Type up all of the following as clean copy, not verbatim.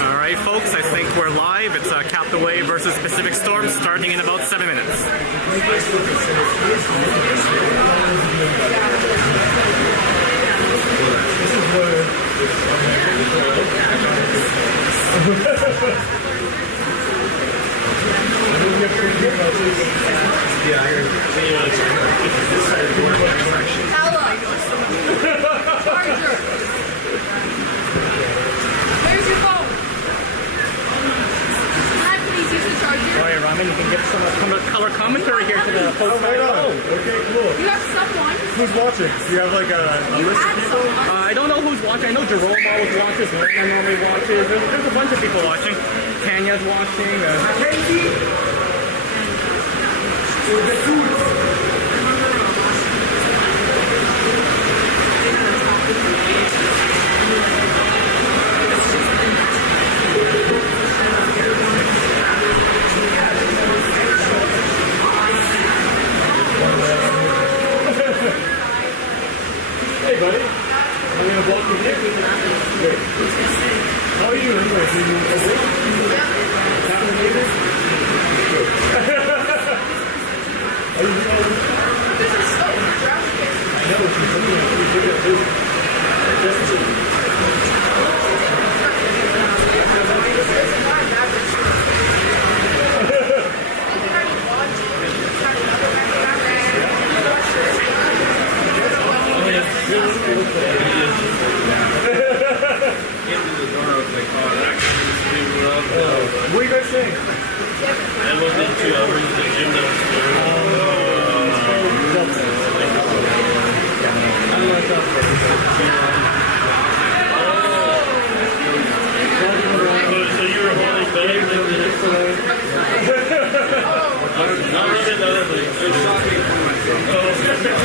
Alright folks, I think we're live. It's Captain Wave versus Pacific Storm starting in about 7 minutes. Where's your phone? Can I please use the charger? Alright Ramen, you can get some color commentary here to the folks. Right on. Okay, cool. You have someone. Who's watching? Do you have like a list of people? I don't know who's watching. I know Jerome always watches, Lena normally watches. There's a bunch of people watching. Tanya's watching. Hey, buddy. I'm gonna walk you here. Good. How are you anyway? Do you awake? Happy neighbors? Good. Are you This is so drastic. I know she's looking at you. Look at this. What are you guys saying? I looked at 2 hours at the gym So you were holding back like this? Not really, it's shocking for myself.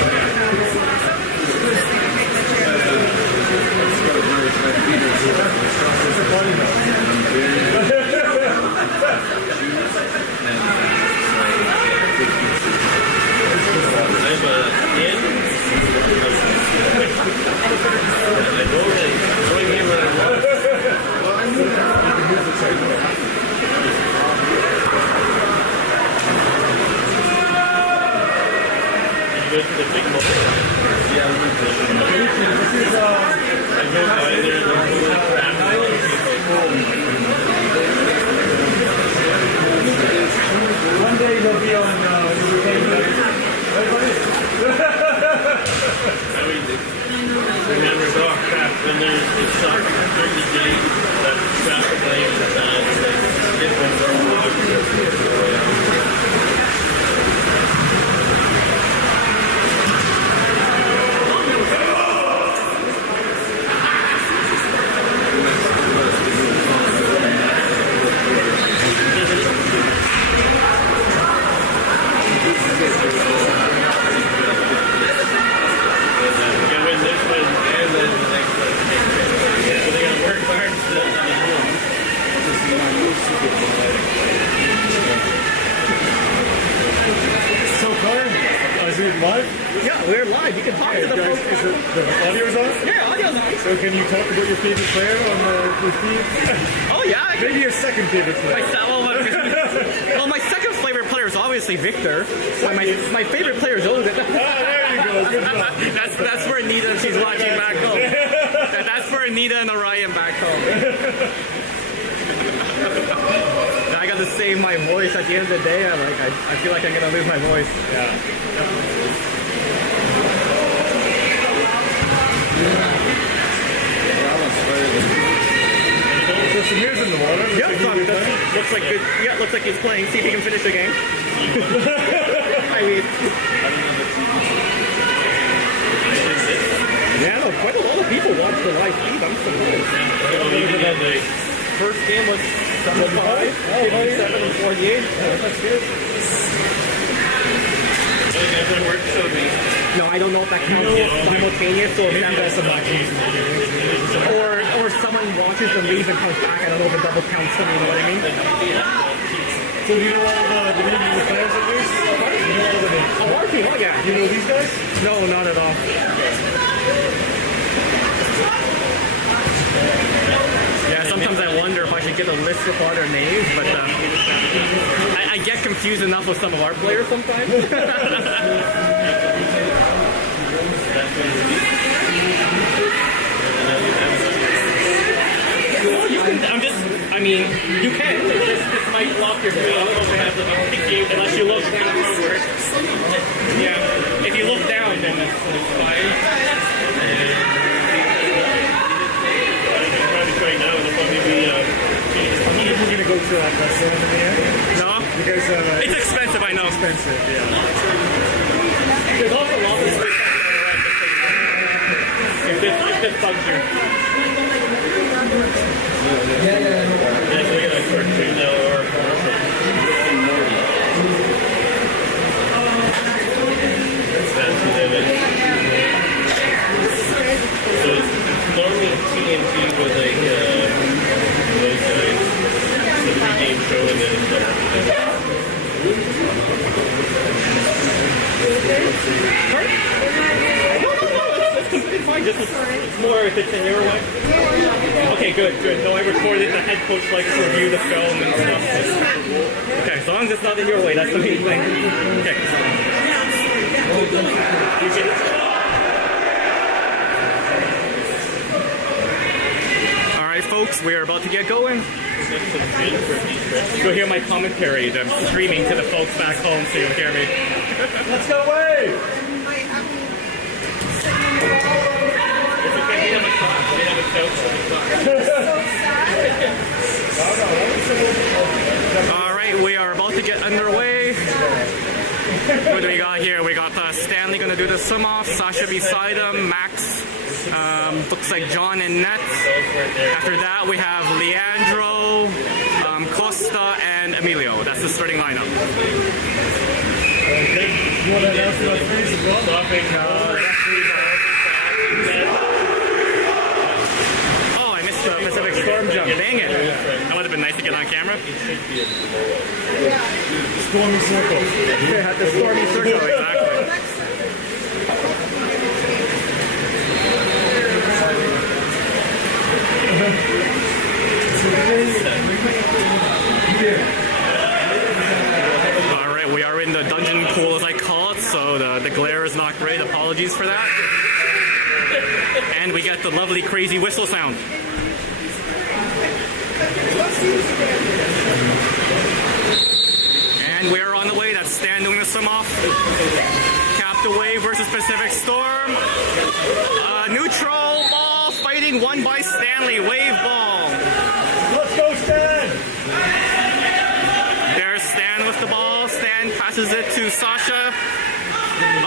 One day you'll be on Remember, dog crap, when there's soccer during the day, that traffic lane is different from The audio's on? Yeah, audio's on. So can you talk about your favorite player on the team? Oh yeah. Maybe your second favorite player. Well, my second favorite player is obviously Victor. My favorite player is Odin. Ah, there you go. Good job. That's for Anita if she's watching back home. That's for Anita and Orion back home. I got to save my voice at the end of the day. I feel like I'm gonna lose my voice. Yeah. There's some ears in the water. Yep, looks like good. Yeah, looks like he's playing. See if he can finish the game. I mean, yeah, no, quite a lot of people watch the live feed. I'm surprised. The first game was 75, 57, and 48. That's good. No, I don't know if that counts as simultaneous or or someone watches the leave and comes back. I don't know if it double counts for me, you know what I mean? So do you know all the names of the players at least? You know all the names? Oh, RP, oh yeah. Do you know these guys? No, not at all. Yeah, sometimes I wonder if I should get a list of all their names, but I get confused enough with some of our players sometimes. Well, you can, I mean, you can. This might lock your view up unless you look down forward. Yeah, if you look down, then it's fine. Right now, they'll probably be. I wonder if we're going to go to that restaurant in the end. No? You guys have It's expensive, I know. expensive, yeah. There's also a lot of space if this bugs you. Yeah, we got a cartoon now or a commercial. Rick and Morty. That's who they make. So normally TNT was like those guys. The 3-game show and then It's fine, just it's more if it's in your way. Okay, good. No, I recorded the head coach likes to review the film and stuff. Okay, as long as it's not in your way, that's the main thing. Okay. Alright folks, we are about to get going. You'll hear my commentary. I'm screaming to the folks back home so you'll hear me. Let's go away! Alright, we are about to get underway. What do we got here? We got Stanley gonna do the sum off, Sasha beside him, Max, looks like John and Net. After that we have Leandro, Costa, and Emilio. That's the starting lineup. You want to announce the freeze as well? Oh, I missed the Pacific Storm jump. Dang it. That would have been nice to get on camera. Stormy Circle. Yeah, at the Stormy Circle, exactly. Alright, we are in the dungeon pool as I call it, so the glare is not great. Apologies for that. And we get the lovely crazy whistle sound. And we're on the way. That's Stan doing the sum off. Captain Wave versus Pacific Storm. Neutral ball fighting won by Stanley. Wave ball. Let's go, Stan! There's Stan with the ball. Stan passes it to Sasha.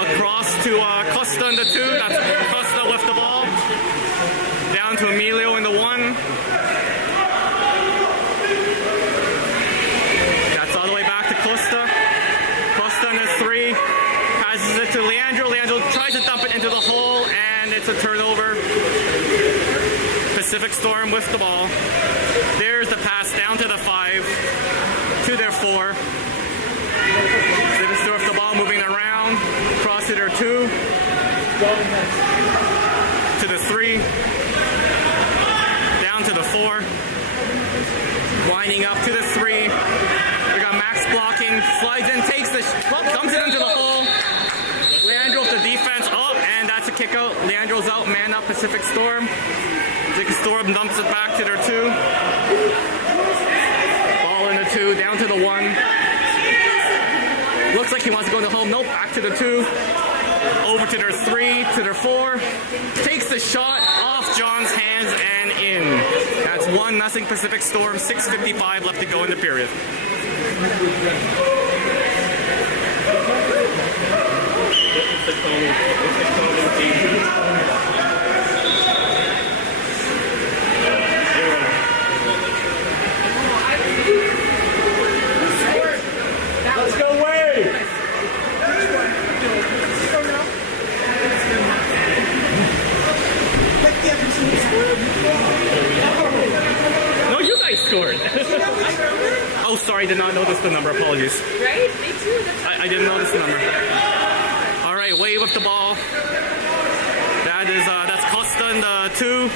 Across to Costa in the 2. That's Costa with the ball. Down to Emilio in the 1. That's all the way back to Costa. Costa in the 3. Passes it to Leandro. Leandro tries to dump it into the hole, and it's a turnover. Pacific Storm with the ball. There's the pass down to the 5. To their 4. Pacific Storm with the ball moving around. Cross to their 2. Storm. Pacific Storm dumps it back to their 2. Ball in the 2, down to the 1. Looks like he wants to go to home. Nope, back to the 2. Over to their 3, to their 4. Takes the shot off John's hands and in. That's 1-0 Pacific Storm. 6:55 left to go in the period. Let's go Wade! No, you guys scored. Oh, sorry, did not notice the number. Apologies. Right? Me too. I didn't notice the number. All right, Wade with the ball. That's Costa in the 2.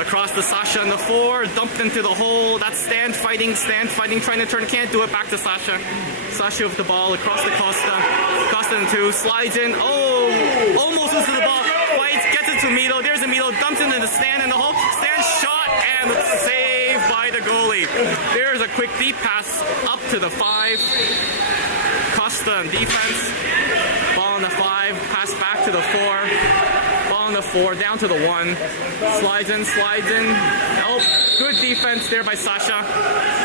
Across to Sasha in the 4. Dumped into the hole. That's Stand fighting, trying to turn. Can't do it. Back to Sasha. Sasha with the ball across to Costa. Costa in the 2. Slides in. Oh! Almost loses the ball. Fights. Gets it to Mito. There's a Mito. Dumps into the Stand in the hole. Stand shot and saved by the goalie. There's a quick deep pass up to the 5. Costa in defense. Ball in the 5. Pass back to the 4. Ball in the 4. Down to the 1. Slides in. Oh, good defense there by Sasha.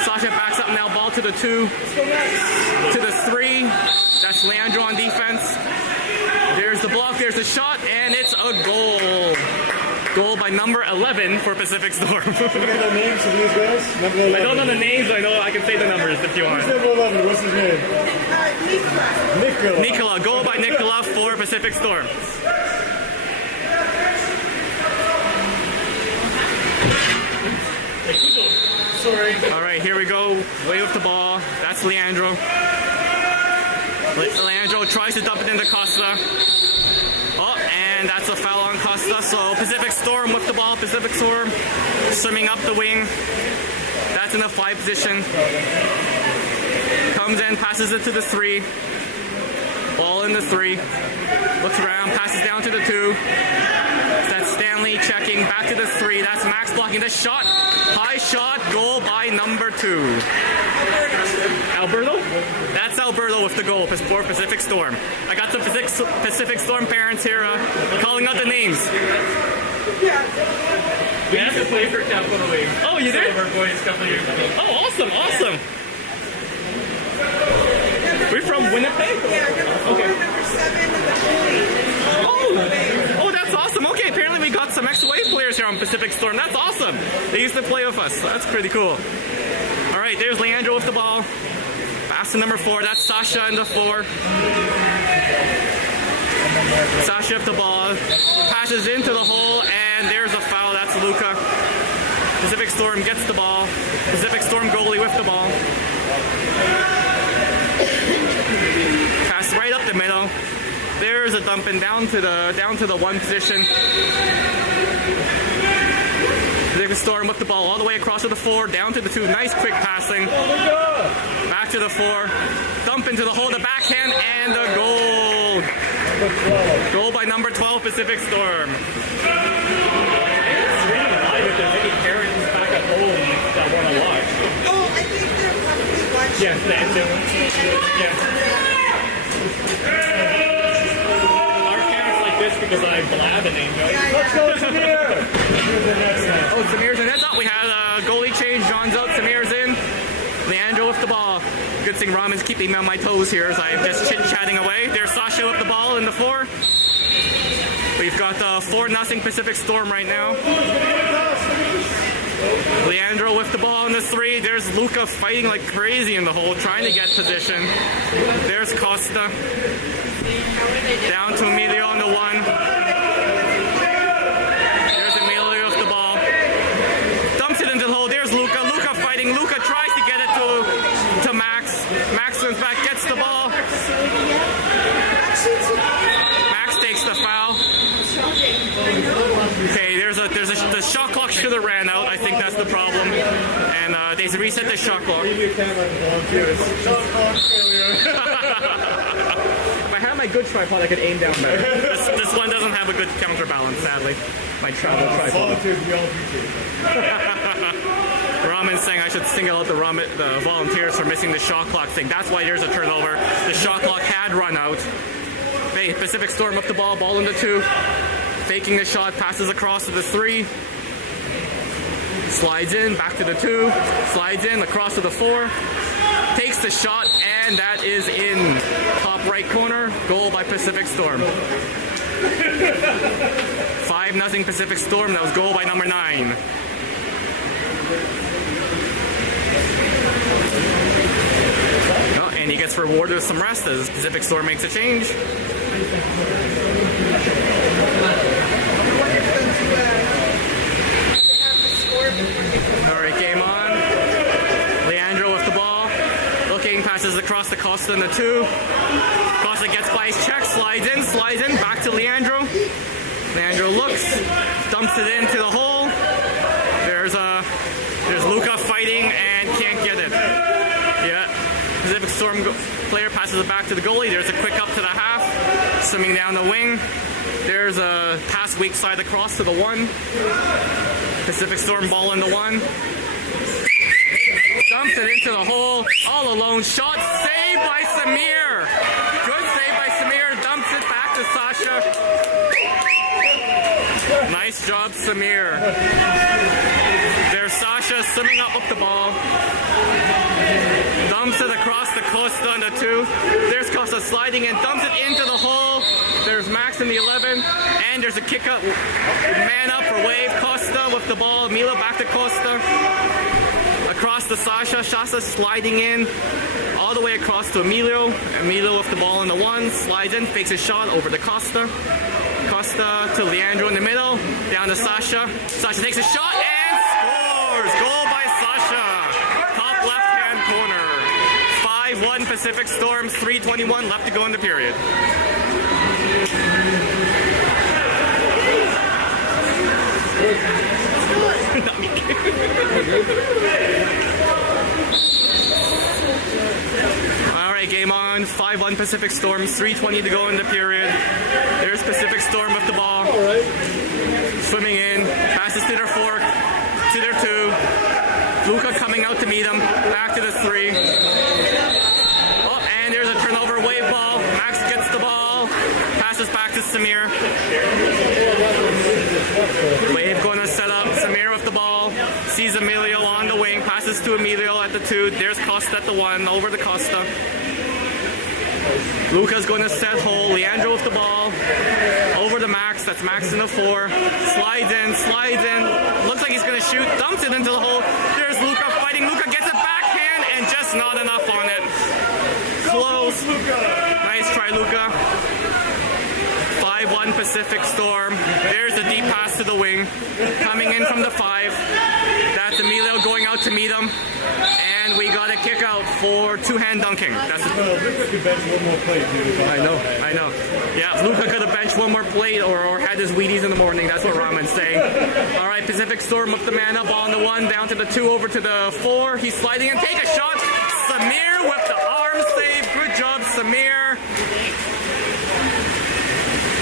Sasha backs up now. Ball to the 2. To the 3. That's Leandro on defense. There's the block. There's the shot. And it's a goal. Goal by number 11 for Pacific Storm. Can you get the names of these guys? Number 11. I don't know the names. I know I can say the numbers if you want. Who's number 11? What's his name? Nicola. Nicola. Goal by Nicola for Pacific Storm. Sorry. All right, here we go. Way with the ball. That's Leandro. Leandro tries to dump it into Costa. Oh, and that's a foul on Costa. So Pacific Storm with the ball. Pacific Storm swimming up the wing. That's in the 5 position. Comes in, passes it to the 3. Ball in the 3. Looks around, passes down to the 2. That's Stanley checking back to the 3. That's Max blocking the shot. High shot, goal by number 2. Alberto? That's Alberto with the goal for Pacific Storm. I got some Pacific Storm parents here calling out the names. We used to play for Capital League. Oh, you did? Some of our boys a couple years ago. Oh, awesome. We're from Winnipeg? Okay. Oh, that's awesome. Okay, apparently we got some ex-Wave players here on Pacific Storm. That's awesome. They used to play with us. That's pretty cool. All right, there's Leandro with the ball. Pass to number 4. That's Sasha in the 4. Sasha with the ball. Passes into the hole, and there's a foul. That's Luca. Pacific Storm gets the ball. Pacific Storm goalie with the ball. Pass right up the middle. There's a dumping down to the 1 position. Pacific Storm with the ball all the way across to the 4, down to the 2. Nice quick passing. Back to the 4. Dump into the hole, the backhand, and the goal. Goal by number 12, Pacific Storm. If there's any parents back at home that want to watch. Oh, I think they're probably watching. Yes, our parents like this because I blab and they enjoy it. Let's go, Samir! Oh, Samir's in. That's all. We had a goalie change. John's up. Samir's in. Leandro with the ball. Good thing Raman's keeping me on my toes here as I'm just chit-chatting away. There's Sasha with the ball in the 4. We've got the 4-0 Pacific Storm right now. Leandro with the ball in the 3. There's Luca fighting like crazy in the hole, trying to get position. There's Costa. Down to Emilio on the 1. There's Emilio with the ball. Dumps it into the hole. There's Luca. Luca fighting. Luca tries to get it to Max. Max comes back, gets the ball. Max takes the foul. Okay, the shot clock should have ran out. I think that's the problem. And they reset the shot clock. Maybe you can't let the volunteers. Shot clock failure. If I had my my good tripod, I could aim down better. This one doesn't have a good counterbalance, sadly. My travel tripod. Volunteers, we all appreciate Ramen's saying I should single out the volunteers for missing the shot clock thing. That's why there's a turnover. The shot clock had run out. Hey, Pacific Storm up the ball in the 2. Faking the shot, passes across to the 3. Slides in, back to the 2. Slides in, across to the 4. Takes the shot, and that is in. Top right corner, goal by Pacific Storm. 5-0 Pacific Storm, that was goal by number 9. Oh, and he gets rewarded with some rest as Pacific Storm makes a change. Alright, game on. Leandro with the ball. Looking, passes across to Costa in the 2. Costa gets by his check, slides in, back to Leandro. Leandro looks, dumps it into the hole. There's Luca fighting and can't get it. Yeah, Pacific Storm player passes it back to the goalie. There's a quick up to the half, swimming down the wing. There's a pass weak side across to the 1. Pacific Storm ball in the 1. Dumps it into the hole, all alone. Shot saved by Samir. Good save by Samir. Dumps it back to Sasha. Nice job, Samir. There's Sasha swimming up the ball. Dumps it across the Costa on the 2. There's Costa sliding in, dumps it into the hole. There's Max in the 11. And there's a kick up. Man up for Wave. Costa with the ball. Mila back to Costa. Across to Sasha. Sasha sliding in. All the way across to Emilio. Emilio with the ball in the 1. Slides in, fakes a shot over to Costa. Costa to Leandro in the middle. Down to Sasha. Sasha takes a shot and scores! Goal by Sasha. Top left-hand corner. 5-1 Pacific Storm. 3:21 left to go in the period. Not me. Alright, game on. 5-1 Pacific Storm. 3:20 to go in the period. There's Pacific Storm with the ball. Swimming in. Passes to their 4. To their 2. Luca coming out to meet him. Back to the 3. Oh, and there's a turnover. Wave ball. Max gets the ball. Passes back to Samir. Wave going to set up. Samir with the ball. Sees Emilio on the wing. Passes to Emilio at the 2. There's Costa at the 1. Over to Costa. Luca's going to set hole. Leandro with the ball. Over to Max. That's Max in the 4. Slides in. Looks like he's going to shoot. Dumps it into the hole. There's Luca fighting. Luca gets it backhand and just not enough on it. Close. Nice try, Luca. 5-1 Pacific Storm. There's the deep pass to the wing. Coming in from the 5. That's Emilio going out to meet him. And we got a kick out for 2-hand dunking. That's Luca could bench one more plate, dude. I know. Yeah, Luca could have benched one more plate or had his Wheaties in the morning. That's what Ramen's saying. All right, Pacific Storm up the man up on the 1, down to the 2, over to the 4. He's sliding in. Take a shot. Samir with the arm save. Good job, Samir.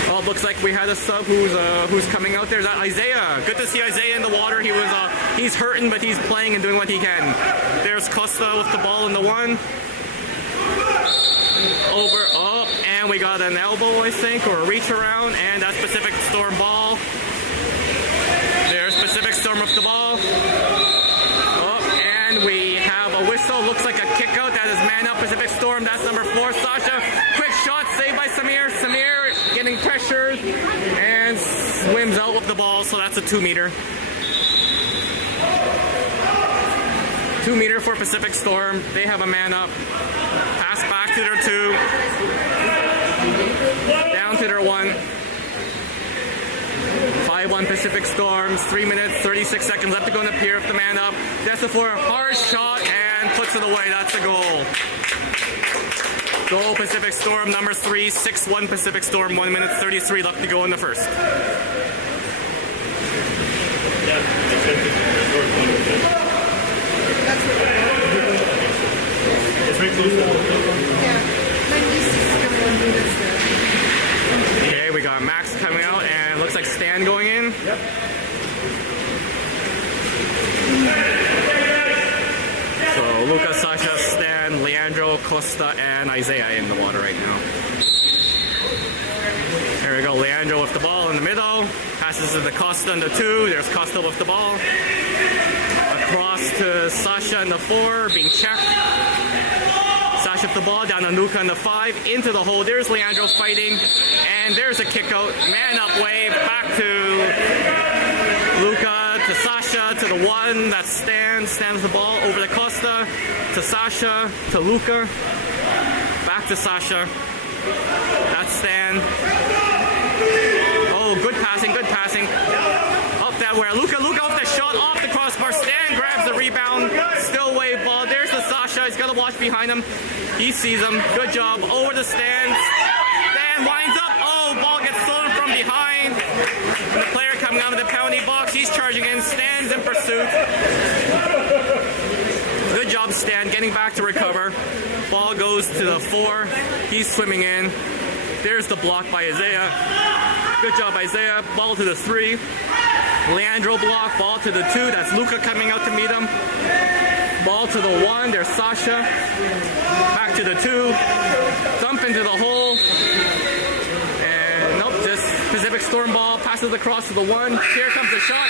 Oh, looks like we had a sub who's coming out there. Is that Isaiah? Good to see Isaiah in the water. He's hurting, but he's playing and doing what he can. There's Costa with the ball in the 1. And we got an elbow, I think, or a reach around, and that's Pacific Storm ball. There's Pacific Storm with the ball. And we have a whistle. Looks like a kick out. That is man up Pacific Storm. That's number 4, Sasha. Quick shot, saved by Samir. Samir getting pressured and swims out with the ball, so that's a 2-meter. 2-meter for Pacific Storm. They have a man up. Pass back to their 2. Down to their 1. 5-1 Pacific Storm. 3 minutes, 36 seconds left to go in the pier with the man up. That's the 4. Hard shot and puts it away. That's a goal. Goal Pacific Storm number 3. 6-1 Pacific Storm. 1 minute 33 left to go in the first. It's very close. Yeah. My niece is coming on this. So Luca, Sasha, Stan, Leandro, Costa, and Isaiah in the water right now. There we go, Leandro with the ball in the middle. Passes to the Costa in the 2. There's Costa with the ball. Across to Sasha in the 4, being checked. Sasha with the ball, down to Luca in the 5. Into the hole, there's Leandro fighting. And there's a kick out. Man up wave, back to Luca, to Sasha, to the 1. That's Stan. Stan's the ball over to Costa, to Sasha, to Luca. Back to Sasha. That's Stan. Oh, good passing, good passing. Up that way. Luca off the shot, off the crossbar. Stan grabs the rebound. Still wave ball. There's the Sasha. He's got to watch behind him. He sees him. Good job. Over the Stan. Stan winds up. Oh, ball gets thrown from behind. The player coming out of the penalty box. He's charging in. Stan's in pursuit. Good job, Stan, getting back to recover. Ball goes to the 4. He's swimming in. There's the block by Isaiah. Good job, Isaiah. Ball to the 3. Leandro block. Ball to the 2. That's Luca coming out to meet him. Ball to the 1. There's Sasha. Back to the 2. Dump into the hole. And nope, just Pacific Storm ball. Passes across to the 1. Here comes the shot.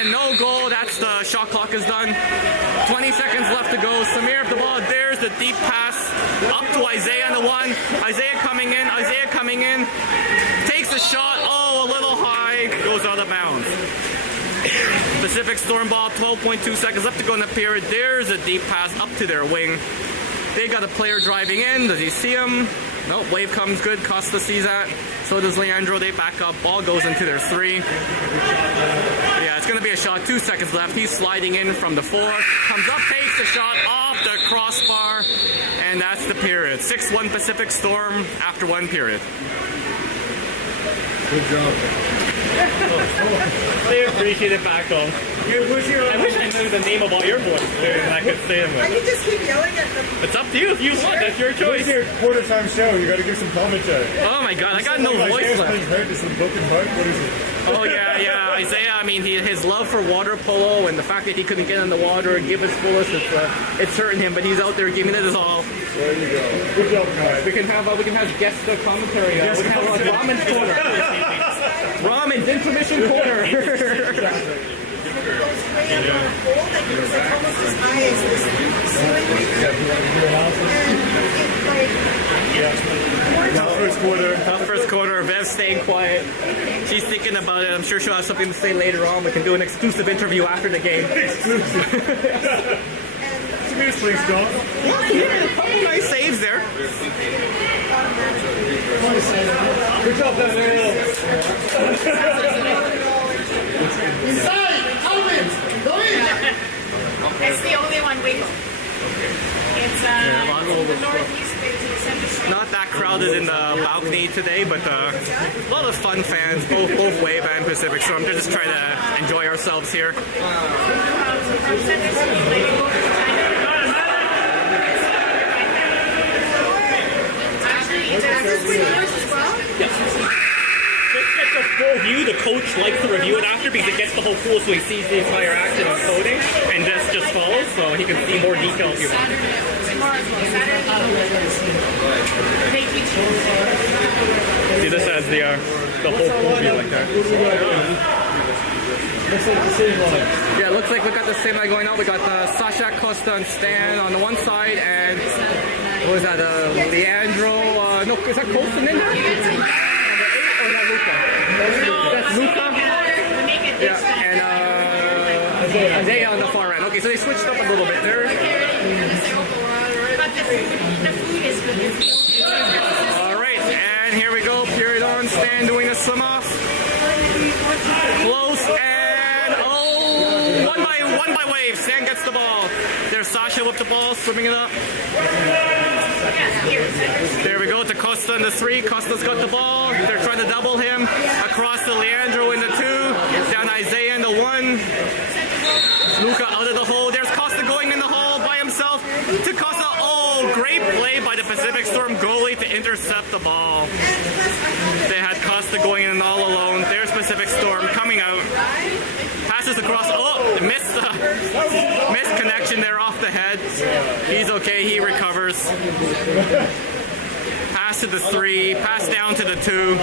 And no goal. That's the shot clock is done. 20 seconds left to go. Samir with the ball. There's the deep pass up to Isaiah on the 1. Isaiah coming in. Isaiah coming in. Takes the shot. Oh, a little high. Goes out of bounds. Pacific Storm ball. 12.2 seconds left to go in the period. There's a deep pass up to their wing. They got a player driving in. Does he see him? Nope. Wave comes good. Costa sees that. So does Leandro. They back up. Ball goes into their 3. Yeah, it's going to be a shot. 2 seconds left. He's sliding in from the 4. Comes up, takes the shot off the crossbar. And that's the period. 6-1 Pacific Storm after 1 period. Good job. They appreciate it back home. I wish I knew the name of all your boys and I could say them I with. can just keep yelling at them. It's up to you if you want. That's your What's choice. your quarter time show? You got to give some commentary. Oh my god, I got no voice left. Is it broken heart? What is it? Oh yeah. Isaiah, I mean, his love for water polo and the fact that he couldn't get in the water and give his fullest, it's hurting him, but he's out there giving it his all. There you go. Good job, guys. We can have guest commentary. We can have Ramen's corner. Ramen's intermission corner. And it goes way up on the pole, like it was like almost as high as this ceiling. And Now, first quarter. Tough first quarter. Bev staying quiet. She's thinking about it. I'm sure she'll have something to say later on. We can do an exclusive interview after the game. Seriously, Scott. Yeah, a couple nice saves there. Good job, Daniel. It's the only one waiting. It's the northeast face. Not that crowded in the balcony today, but a lot of fun fans, both Wave and Pacific Storm. They're just trying to enjoy ourselves here. From Center City, Lady Book, actually, it's pretty yours as well. This gets a full view. The coach likes to review it after because it gets the whole pool, so he sees the entire action of coding, and this just follows, so he can see more detail if you want. Tomorrow as well. Saturday. They teach you. See, this has the whole pool view like that. Looks like the same line. Yeah, it looks like we got the same line going on. We got Sasha, Costa, and Stan on the one side, and what was that? Leandro. No, is that Colson in there? Or is that Luca? That's Luca. Yeah, and Isaiah on the far end. Okay, so they switched up a little bit there. But the food is good. All right, and here we go. Period on. Stan doing a swim off. Close and one by Wave. Stan gets the ball. There's Sasha with the ball, swimming it up. There we go to Costa in the 3. Costa's got the ball. They're trying to double him. Across to Leandro in the 2. Down Isaiah in the 1. Luca out of the hole. There's Costa going in the hole by himself. To Costa. Oh, great play by the Pacific Storm goalie to intercept the ball. They had Costa going in all alone. There's Pacific Storm coming out. Passes across. Oh, missed connection there off the head. He's okay, he recovers. Pass to the 3, pass down to the 2.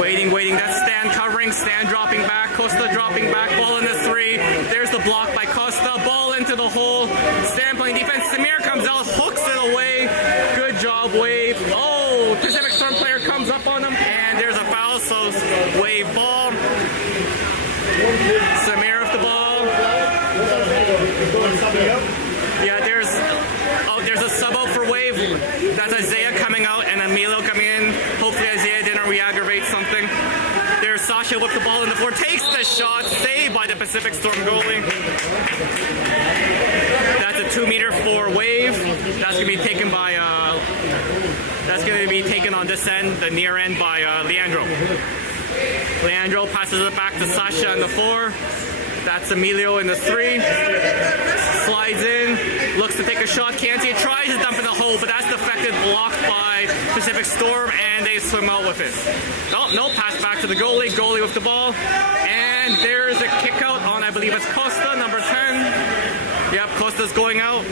Waiting, that's Stan covering, Stan dropping back, Costa dropping back, ball in the 3. There's the block by Costa, ball into the hole. Stan playing defense, Samir comes out, hooks it away. Good job, Wave. Oh, Pacific Storm player comes up on him, and there's a foul, so Wave ball. Samir with the ball. Yeah, there's a sub out for Wave. That's Isaiah coming out and Emilio coming in. Hopefully Isaiah didn't re-aggravate something. There's Sasha with the ball in the floor, takes the shot, saved by the Pacific Storm goalie. That's a 2-meter for Wave. That's gonna be taken by on this end, the near end by Leandro. Leandro passes it back to Sasha in the 4. That's Emilio in the 3. Slides in, looks to take a shot, can't see it, tries to dump in the hole, but that's deflected, blocked by Pacific Storm, and they swim out with it. No, pass back to the goalie with the ball, and there's a kick out on, I believe it's Costa, number 10. Yep, Costa's going out.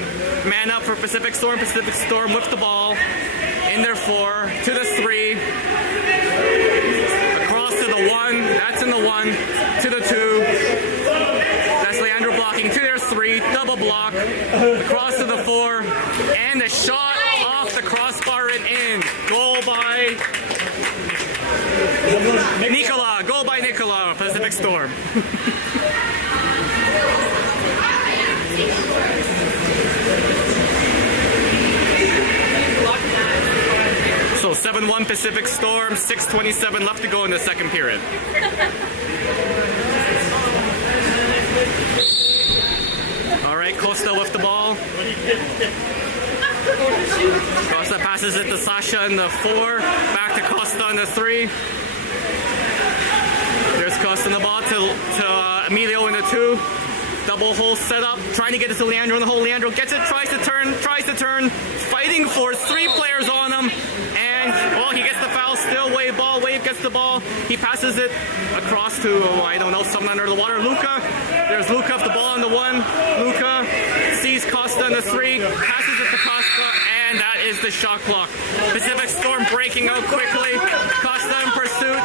Man up for Pacific Storm with the ball in their 4, to the 3. Across to the 1, that's in the 1, to the 2. That's Leandro blocking to their 3, double block, across to the 4, and the shot off the crossbar and in. Goal by Nicola, Pacific Storm. So 7-1 Pacific Storm, 6:27 left to go in the second period. All right, Costa with the ball. Costa passes it to Sasha in the 4, back to Costa in the 3. There's Costa in the ball to Emilio in the 2. Double hole set up, trying to get it to Leandro in the hole. Leandro gets it, tries to turn, fighting for 3 players on him, and he gets the foul still. Wave ball, Wave gets the ball. He passes it across to, I don't know, someone under the water. Luca. There's Luca with the ball on the 1. Luca sees Costa in the 3, passes it to Costa, and that is the shot clock. Pacific Storm breaking out quickly. Costa in pursuit.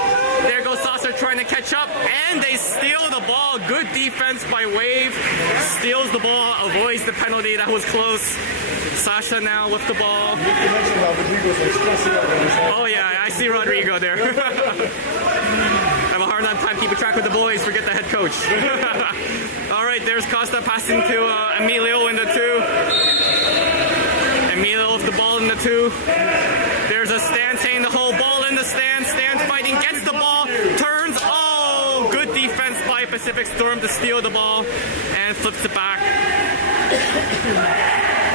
There goes Sasha trying to catch up, and they steal the ball. Good defense by Wave. Steals the ball, avoids the penalty. That was close. Sasha now with the ball. Oh yeah, I see Rodrigo there. I have a hard time keeping track of the boys. Forget the head coach. All right, there's Costa passing to Emilio in the 2. Emilio with the ball in the 2. There's a Stan saying the whole ball in the stand. Stan's fighting, gets the ball, turns. Oh, good defense by Pacific Storm to steal the ball and flips it back.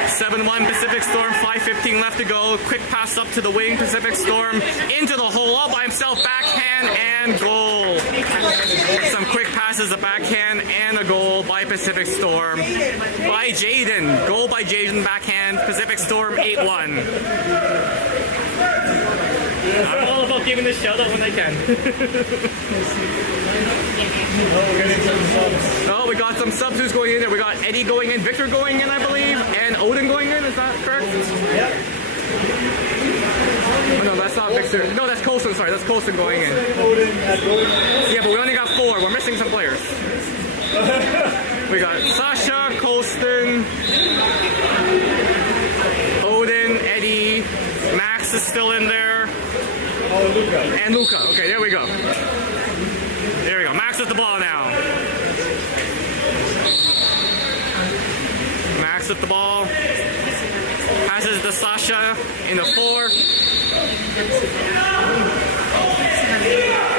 7-1 Pacific Storm, 5:15 left to go. Quick pass up to the wing, Pacific Storm into the hole all by himself, backhand and goal. Some quick passes, a backhand and a goal by Pacific Storm. By Jaden, goal by Jaden, backhand, Pacific Storm 8-1. I'm all about giving this shout out when I can. Oh, we got some subs who's going in there. We got Eddie going in, Victor going in, I believe, and Odin going in. Is that correct? Yep. Oh, no, that's not Victor. No, that's Colson. Sorry, that's Colson going in. Yeah, but we only got 4. We're missing some players. We got Sasha, Colston, Odin, Eddie, Max is still in there. Oh, Luca. And Luca. Okay, there we go. There we go. Max with the ball now. Max with the ball. Passes to Sasha in the 4.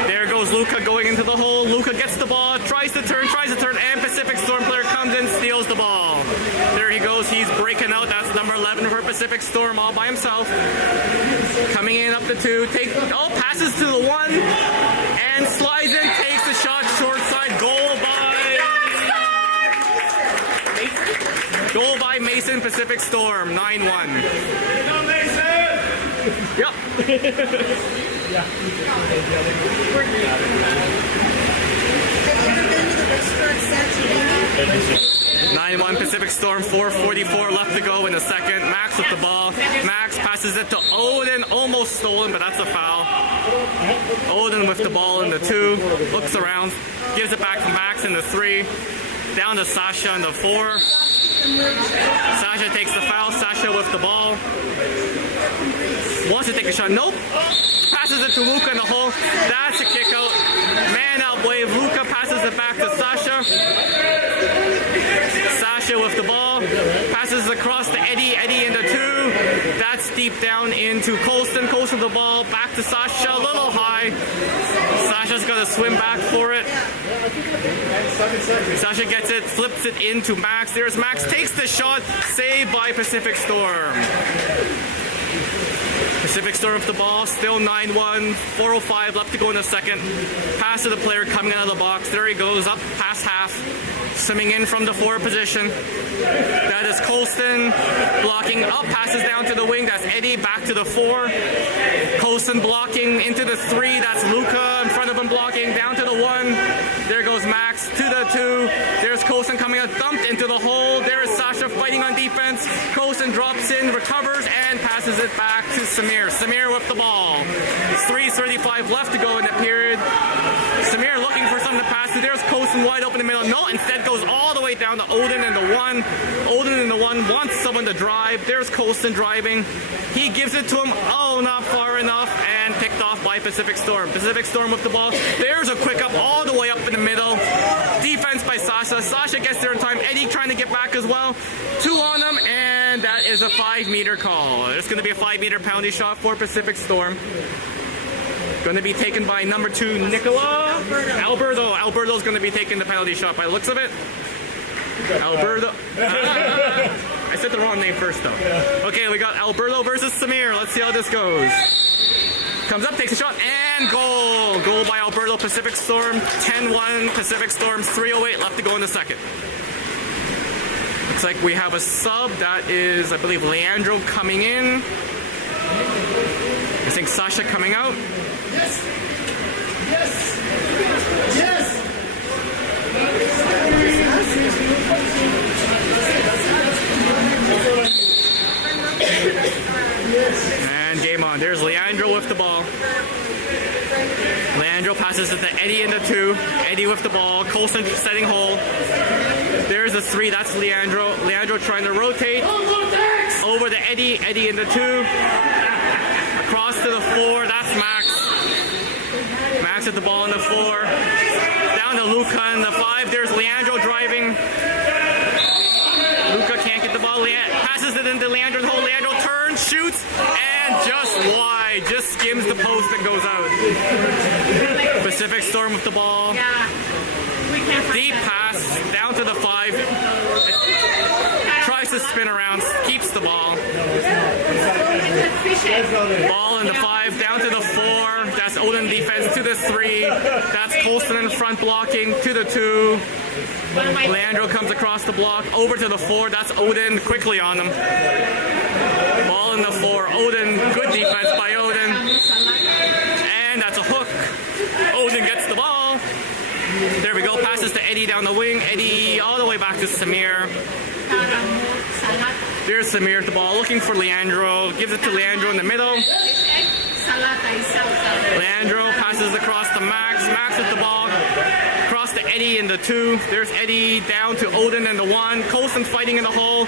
There goes Luca going into the hole. Luca gets the ball, tries to turn, and Pacific Storm player comes in, steals the ball. There he goes. He's breaking out. That's number 11 for Pacific Storm all by himself. Coming in up the 2. Passes to the 1 and slides in, takes the shot short side. Goal by Mason, Pacific Storm, 9-1. Go Mason! Yep. Have you ever been to the restaurant Saturday Pacific Storm, 4:44 left to go in the second. Max with the ball. Max passes it to Odin, almost stolen, but that's a foul. Odin with the ball in the 2, looks around, gives it back to Max in the 3. Down to Sasha in the 4. Sasha takes the foul. Sasha with the ball. Wants to take a shot. Nope. Passes it to Luka in the hole. That's a kick out. Man out wave. Luka passes it back to Sasha. Sasha with the ball. Passes across to Eddie. Eddie in the 2. That's deep down into Colston. Colston the ball. Back to Sasha. A little high. Sasha's going to swim back for it. Sasha gets it. Flips it into Max. There's Max. Takes the shot. Saved by Pacific Storm. Pacific Storm with the ball, still 9-1, 4:05 left to go in the second. Pass to the player coming out of the box. There he goes, up past half, swimming in from the 4 position. That is Colston, blocking up, passes down to the wing. That's Eddie, back to the 4. Colston blocking into the 3. That's Luka in front of him blocking, down to the 1. There goes Max to the 2. There's Colston coming out, dumped into the hole. There is Sasha fighting on defense. Colston drops in, recovers, and passes it back to Samir. Samir with the ball. 3:35 left to go in the period. Samir looking for something to pass to. There's Colston wide open in the middle. No, instead goes all the way down to Odin in the 1. Odin in the 1 wants someone to drive. There's Colston driving. He gives it to him. Oh, not far enough. And picked off by Pacific Storm. Pacific Storm with the ball. There's a quick up all the way up in the middle. Defense by Sasha. Sasha gets there in time. Eddie trying to get back as well. 2 on him, and that is a 5-meter call. There's going to be a 5-meter penalty shot for Pacific Storm. Going to be taken by number 2, Nicola. Alberto. Alberto's going to be taking the penalty shot by the looks of it. Alberto. I said the wrong name first, though. Okay, we got Alberto versus Samir. Let's see how this goes. Comes up, takes a shot, and goal. Goal by Alberto. Pacific Storm, 10-1. Pacific Storm's 3:08 left to go in the second. Looks like we have a sub. That is, I believe, Leandro coming in. I think Sasha coming out. Yes! Yes! Yes! And game on. There's Leandro with the ball. Leandro passes it to Eddie in the 2. Eddie with the ball. Colston setting hole. There's a 3. That's Leandro. Leandro trying to rotate. Over to Eddie. Eddie in the 2. Across to the 4. That's Max. Max at the ball in the 4. Down to Luka in the 5. There's Leandro driving. Luka can't get the ball. Passes it into Leandro's hole. Leandro turns, shoots, and just wide. Just skims the post and goes out. Pacific Storm with the ball. Yeah. We can't Deep pass down to the 5. Tries to spin around, keeps the ball. Ball in the 5, down to the 4. That's Odin defense to the 3. That's Colston in front blocking to the 2. Leandro comes across the block over to the 4. That's Odin quickly on him. Ball in the 4. Odin, good defense by Odin. And that's a hook. Odin gets the ball. There we go. Passes to Eddie down the wing. Eddie all the way back to Samir. There's Samir at the ball, looking for Leandro. Gives it to Leandro in the middle. Leandro passes across to Max. Max with the ball. Across to Eddie in the 2. There's Eddie down to Odin in the 1. Colston fighting in the hole.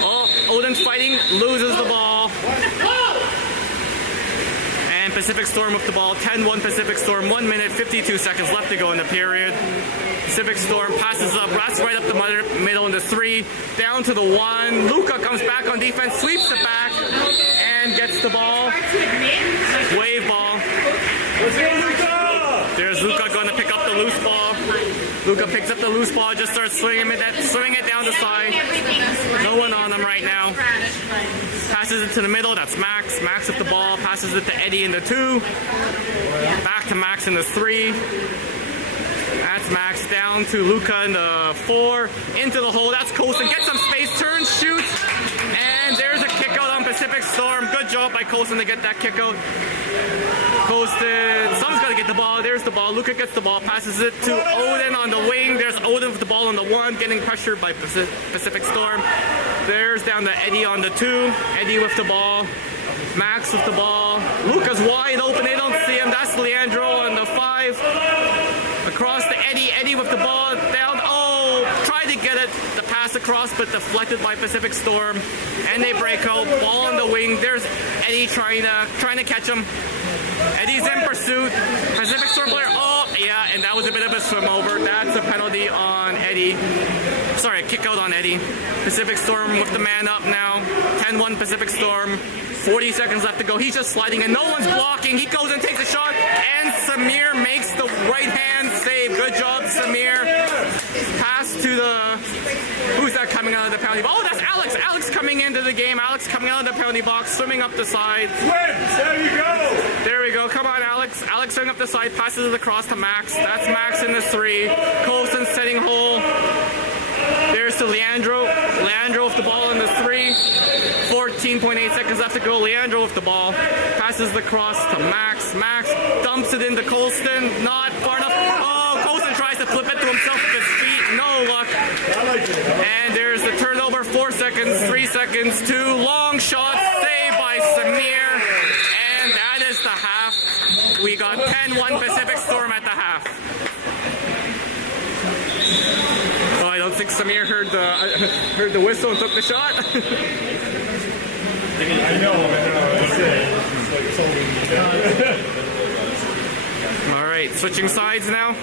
Oh, Odin's fighting. Loses the ball. And Pacific Storm with the ball. 10-1 Pacific Storm. 1 minute, 52 seconds left to go in the period. Pacific Storm passes up. That's right up the middle in the 3. Down to the 1. Luka comes back on defense. Sweeps it back. And gets the ball. Wave ball. There's Luka going to pick up the loose ball. Luka picks up the loose ball. Just starts swinging it down the side. No one on him right now. Passes it to the middle. That's Max. Max with the ball. Passes it to Eddie in the 2. Back to Max in the 3. That's Max down to Luka in the 4. Into the hole. That's Colston. Gets some space. Turns, shoots. And there's a kick out on Pacific. Pacific Storm. Good job by Colston to get that kick out. Colston, someone's got to get the ball. There's the ball. Luca gets the ball, passes it to Odin on the wing. There's Odin with the ball on the 1, getting pressured by Pacific Storm. There's down to Eddie on the 2. Eddie with the ball. Max with the ball. Luca's wide open. They don't see him. That's Leandro on the 5. Across to Eddie. Eddie with the ball down. Oh, tried to get it. The pass across, but deflected by Pacific Storm. And they break out. Ball on the wing. There's Eddie trying to catch him. Eddie's in pursuit. Pacific Storm player. Oh, yeah, and that was a bit of a swim over. That's a penalty on Eddie. Sorry, a kick out on Eddie. Pacific Storm with the man up now. 10-1 Pacific Storm. 40 seconds left to go. He's just sliding and no one's blocking. He goes and takes a shot, and Samir makes the right hand save. Good job, Samir. Pass to the... Who's that coming out of the penalty box? Oh, that's Alex. Alex coming into the game. Alex coming out of the penalty box, swimming up the side. There you go. There we go. Come on, Alex. Alex swimming up the side, passes it across to Max. That's Max in the 3. Colston setting hole. There's to Leandro. Leandro with the ball in the 3. 14.8 seconds left to go. Leandro with the ball. Passes the cross to Max. Max dumps it into Colston. Not far enough. Oh, Colston tries to flip it to himself with his feet. No luck. And there's the turnover. 4 seconds. 3 seconds. 2 long shots. Saved by Samir. And that is the half. We got 10-1 Pacific Storm at the half. Oh, I don't think Samir heard the whistle and took the shot. I know. That's it. All right, switching sides now.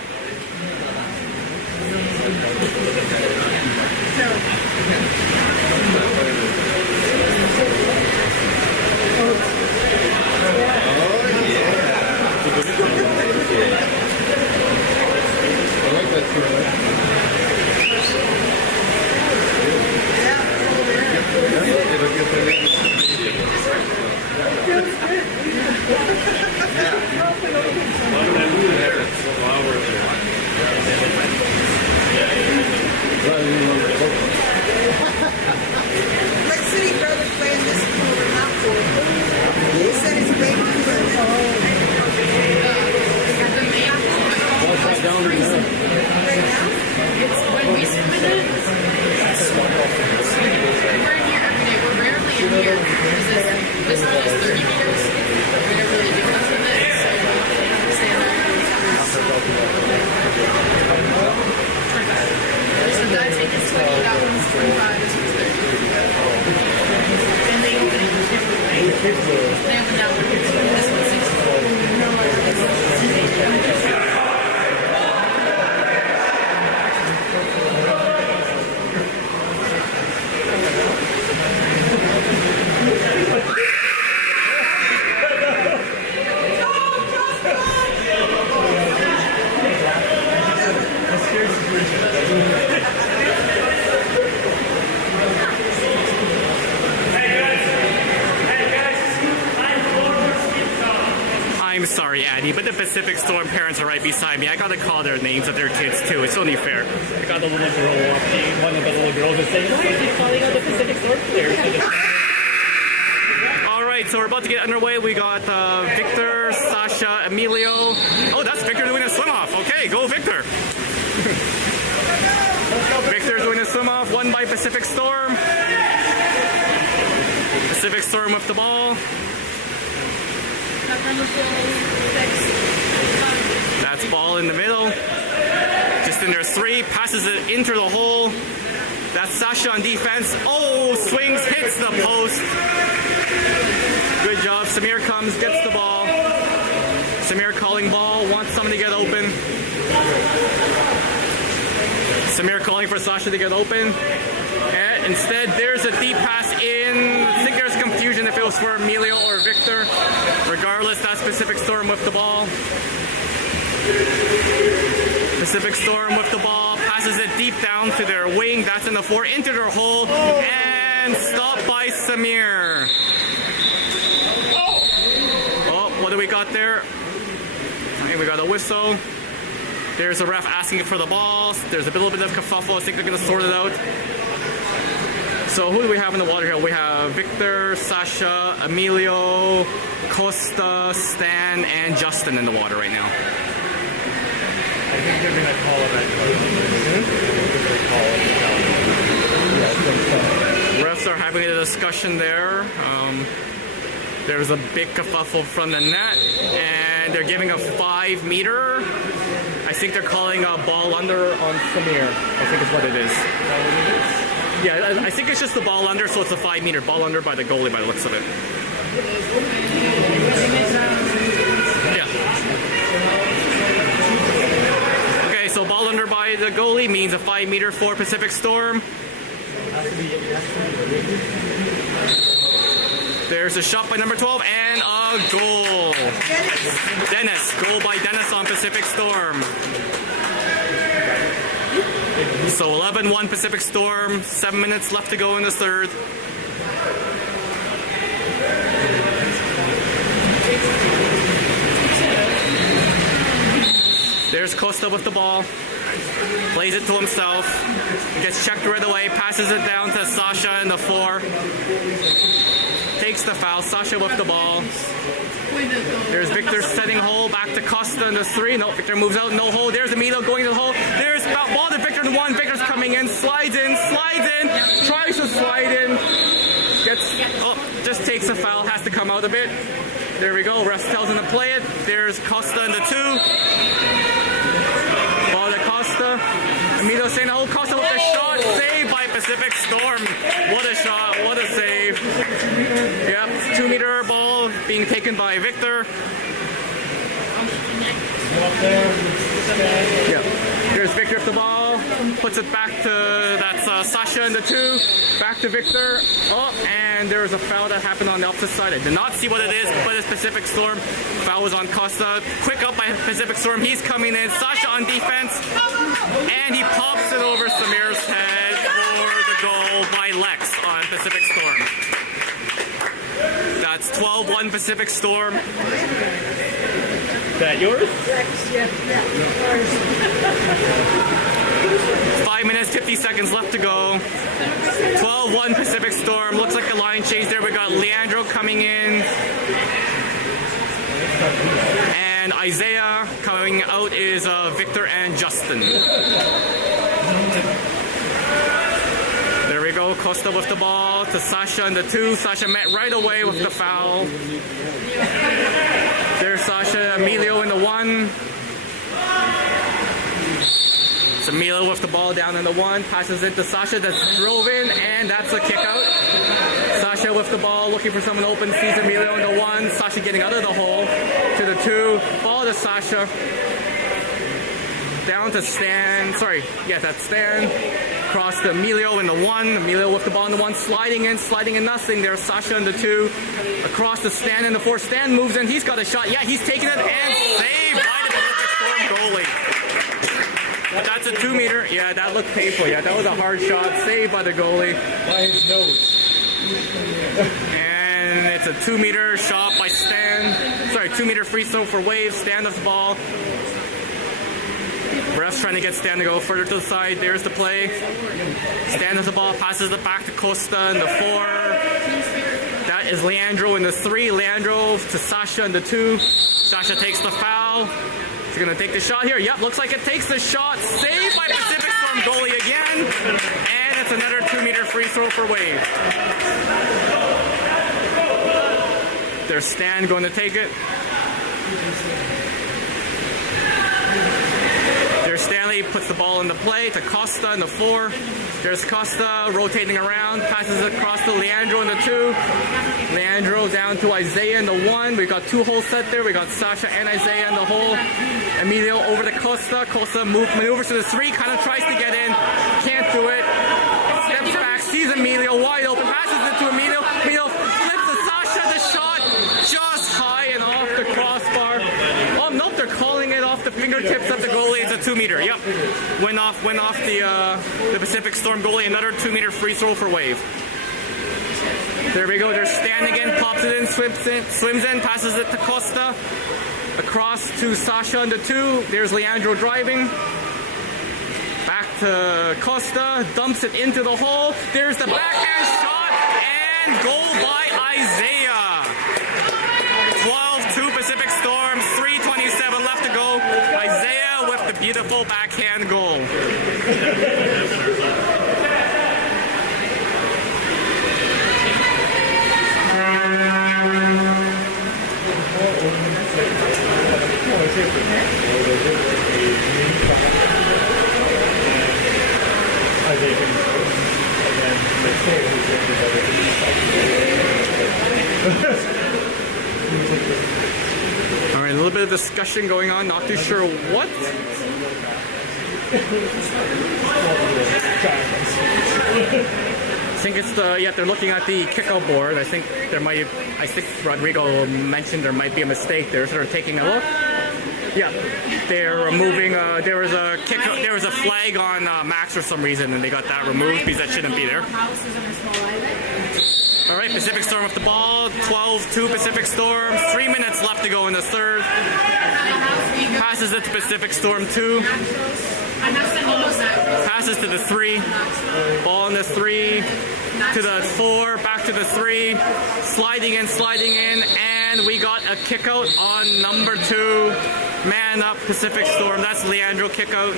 What city brother playing this pool or not pool? He said it's way too good. Right now? It's when we swim in it. We're in here every day. We're rarely in here because this one is 30 meters. We never really do much with it. So stand up. There's a dive tank is 20, that one's 25, this one's 30. And they open it differently. They open down. This one's 60. I'm sorry, Addy, but the Pacific Storm parents are right beside me. I gotta call their names of their kids too. It's only fair. I got the little girl walking. One of the little girls is saying, "Why is he calling out the Pacific Storm players?" All right, so we're about to get underway. We got Victor, Sasha, Emilio. Oh, that's Victor doing a swim off. Okay, go Victor. Victor doing a swim off. Won by Pacific Storm. Pacific Storm with the ball. That's ball in the middle. Just in there 3, passes it into the hole. That's Sasha on defense. Oh, swings, hits the post. Good job. Samir comes, gets the ball. Samir calling ball, wants someone to get open. Samir calling for Sasha to get open. And instead, there's a deep pass in. I think there's confusion if it was for Emilio or Victor. Regardless, that's Pacific Storm with the ball. Pacific Storm with the ball. Passes it deep down to their wing. That's in the 4, into their hole. And stopped by Samir. Oh, what do we got there? Okay, we got a whistle. There's a ref asking for the ball. There's a little bit of kerfuffle. I think they're going to sort it out. So who do we have in the water here? We have Victor, Sasha, Emilio, Costa, Stan, and Justin in the water right now. I think they're gonna call it that. Refs are having a discussion there. There's a big kerfuffle from the net, and they're giving a 5 meter. I think they're calling a ball under on Samir. I think is what it is. Yeah, I think it's just the ball under, so it's a 5 meter ball under by the goalie by the looks of it. Yeah. Okay, so ball under by the goalie means a 5 meter for Pacific Storm. There's a shot by number 12 and a goal. Dennis. Goal by Dennis on Pacific Storm. So 11-1 Pacific Storm. 7 minutes left to go in the third. There's Costa with the ball. Plays it to himself. Gets checked right away. Passes it down to Sasha in the 4. Takes the foul. Sasha with the ball. There's Victor setting hole. Back to Costa in the 3. No, Victor moves out. No hole. There's Emilio going to the hole. There's ball to Victor in the 1. Victor's coming in. Slides in. Tries to slide in. Just takes a foul. Has to come out a bit. There we go. Ref tells him to play it. There's Costa in the 2. Ball to Costa. Emilio saying, oh, Costa with a shot. Saved by Pacific Storm. What a shot. What a save. Yep, 2 meter ball being taken by Victor. Yep. There's Victor with the ball. Puts it back to, that's Sasha in the 2. Back to Victor. Oh, and there's a foul that happened on the opposite side. I did not see what it is, but it's Pacific Storm. Foul was on Costa. Quick up by Pacific Storm. He's coming in. Sasha on defense. And he pops it over Samir's head for the goal by Lex on Pacific Storm. That's 12-1 Pacific Storm. Is that yours? 5 minutes, 50 seconds left to go. 12-1 Pacific Storm. Looks like a line change there. We got Leandro coming in. And Isaiah coming out is Victor and Justin. There we go. Costa with the ball to Sasha in the 2. Sasha met right away with the foul. There's Sasha. Emilio in the 1. It's Emilio with the ball down in the 1. Passes it to Sasha. That's drove in, and that's a kick out. Sasha with the ball, looking for someone open. Sees Emilio in the 1. Sasha getting out of the hole to the 2. Ball to Sasha. Down to Stan. Sorry, yeah, that's Stan. Cross to Emilio in the 1. Emilio with the ball in the 1. Sliding in nothing. There's Sasha in the 2. Across to Stan in the 4. Stan moves in. He's got a shot. Yeah, he's taking it and saved by the Pacific Storm goalie. That's a 2 meter. Yeah, that looked painful. Yeah, that was a hard shot. Saved by the goalie. By his nose. And it's a 2 meter shot by Stan. Sorry, 2 meter free throw for Waves. Stan with the ball. Ref's trying to get Stan to go further to the side. There's the play. Stan with the ball. Passes it back to Costa in the 4. That is Leandro in the 3. Leandro to Sasha in the 2. Sasha takes the foul. He's going to take the shot here. Yep, looks like it takes the shot. Saved by Pacific Storm goalie again. And it's another 2 meter free throw for Wave. There's Stan going to take it. There's Stanley, puts the ball into play to Costa in the 4. There's Costa rotating around, passes it across to Leandro in the 2. Leandro down to Isaiah in the 1. We've got 2 holes set there. We got Sasha and Isaiah in the hole. Emilio over to Costa. Costa maneuvers to the 3, kind of tries to get in. Can't do it. Steps back, sees Emilio wide open, passes it to Emilio. Emilio flips to Sasha. The shot just high and off the crossbar. Oh, nope, they're calling it off the fingertips of the goalie. It's a 2 meter. Yep. Went off the Pacific Storm goalie. Another 2 meter free throw for Wave. There we go. There's Stan again. Pops it in, swims in, passes it to Costa. Across to Sasha on the 2. There's Leandro driving. Back Costa dumps it into the hole. There's the backhand shot and goal by Isaiah. 12-2 Pacific Storm, 3:27 left to go. Isaiah with the beautiful backhand goal. All right, a little bit of discussion going on. Not too sure what. I think it's they're looking at the kickout board. I think Rodrigo mentioned there might be a mistake there, so they're taking a look. Yeah, they're removing. There was a flag on Max for some reason, and they got that removed because that shouldn't be there. All right, Pacific Storm with the ball. 12-2 Pacific Storm. 3 minutes left to go in the third. Passes it to Pacific Storm 2. Passes to the 3. Ball in the 3. To the 4. Back to the 3. Sliding in, and we got a kick out on number 2. Man up, Pacific Storm. That's Leandro kick out.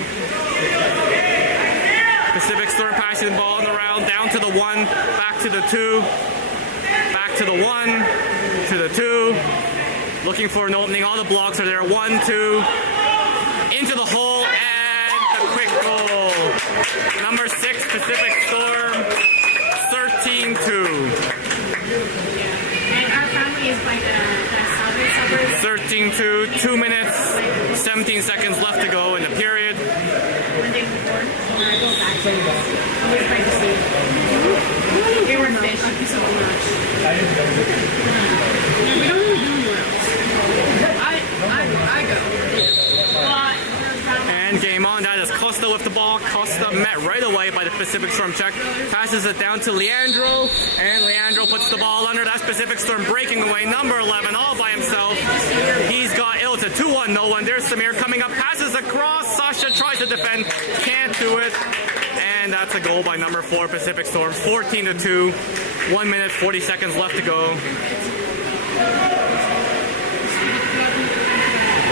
Pacific Storm passing the ball in the round. Down to the 1. Back to the 2. Back to the 1. To the 2. Looking for an opening. All the blocks are there. 1, 2. Into the hole. And a quick goal. Number 6, Pacific Storm. 13-2. And our family is by the southern suburbs. 13-2, 2 minutes, 17 seconds left to go in the period. When they were born, when I go back to always by the sea. They were fish. Thank you so much. Yeah, we don't really do anywhere else. I go. But And game on. That is Costa with the ball. Costa met right away by the Pacific Storm check. Passes it down to Leandro. And Leandro puts the ball under. That's Pacific Storm breaking away. Number 11 all by himself. He's got It's a 2-1, no one. There's Samir coming up. Passes across. Sasha tries to defend. Can't do it. And that's a goal by number 4 Pacific Storm. 14-2. 1 minute, 40 seconds left to go.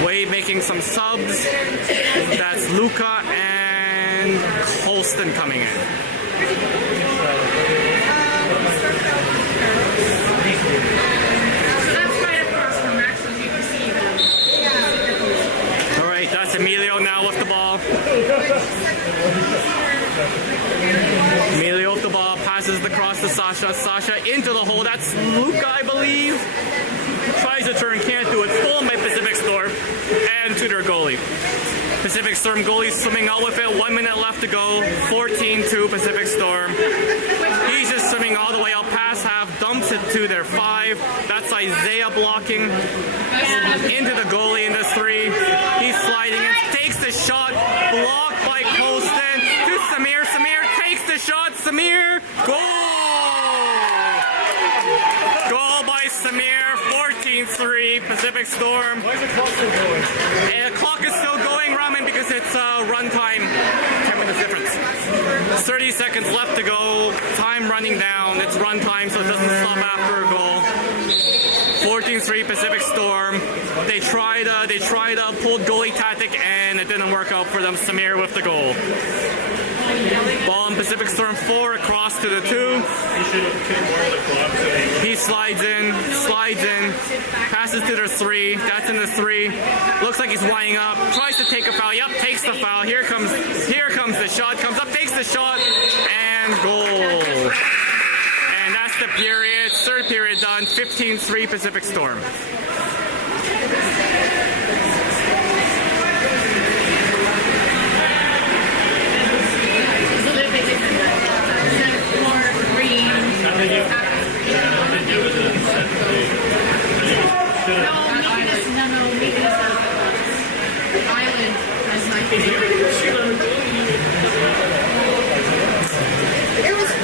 Wade making some subs. That's Luca and Holston coming in. that's right across from Max, as you can see. All right, that's Emilio now with the ball. Emilio with the ball, passes the cross to Sasha. Sasha into the hole. That's Luca, I believe. Tries to turn, can't do it. Stolen by Pacific Storm and to their goalie. Pacific Storm goalie swimming out with it. 1 minute left to go. 14-2 Pacific Storm. He's just swimming all the way out past half. Dumps it to their 5. That's Isaiah blocking. Into the goalie in the 3. He's sliding in. Takes the shot. Blocked by Colston. To Samir. Samir takes the shot. Samir. Goal! Goal by Samir. 14-3 Pacific Storm. Why is the clock still going? And the clock is still going, Ramen, because it's run time. 10 minutes difference. 30 seconds left to go. Time running down. It's run time, so it doesn't stop after a goal. 14-3 Pacific Storm. They tried a pulled goalie tactic, and it didn't work out for them. Samir with the goal. Ball in Pacific Storm 4 across to the 2. He slides in, passes to their 3. That's in the 3. Looks like he's winding up. Tries to take a foul. Yep, takes the foul. Here comes the shot. Comes up, takes the shot, and goal. And that's the period. Third period done. 15-3 Pacific Storm. It's a little bit different. It's more green. Making us island as my favorite. It was fun.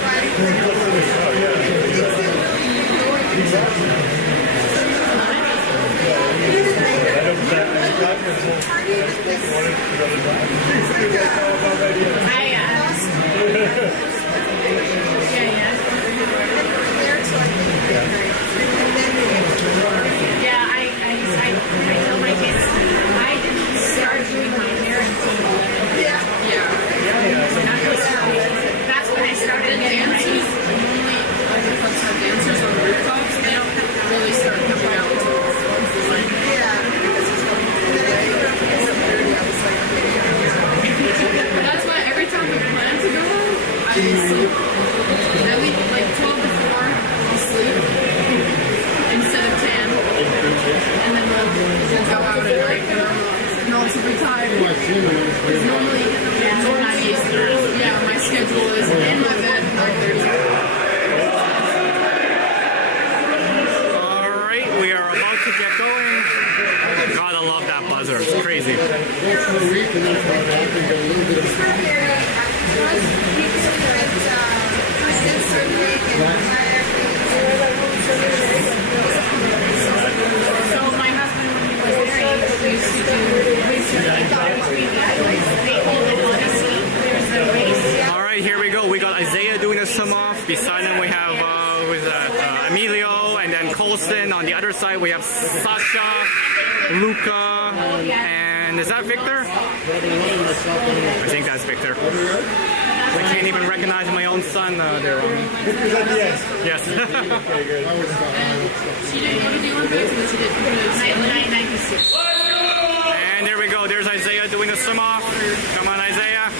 sleep. At least like 12 to 4, I'll sleep instead of 10. And then we'll go out at like relatively tired. Because normally, my schedule is in my bed at 9:30. Alright, we are about to get going. God, I love that buzzer. It's crazy. So my husband, when he was married, we used to do they hold it on a seat. There's the race. Alright, here we go. We got Isaiah doing a sum-off. Beside him we have Emilio, and then Colston. On the other side we have Sasha, Luca, and is that Victor? I think that's Victor. I can't even recognize my own son there. Yes. She didn't go to the Olympics, but she did 1996. And there we go. There's Isaiah doing a sum-off. Come on, Isaiah.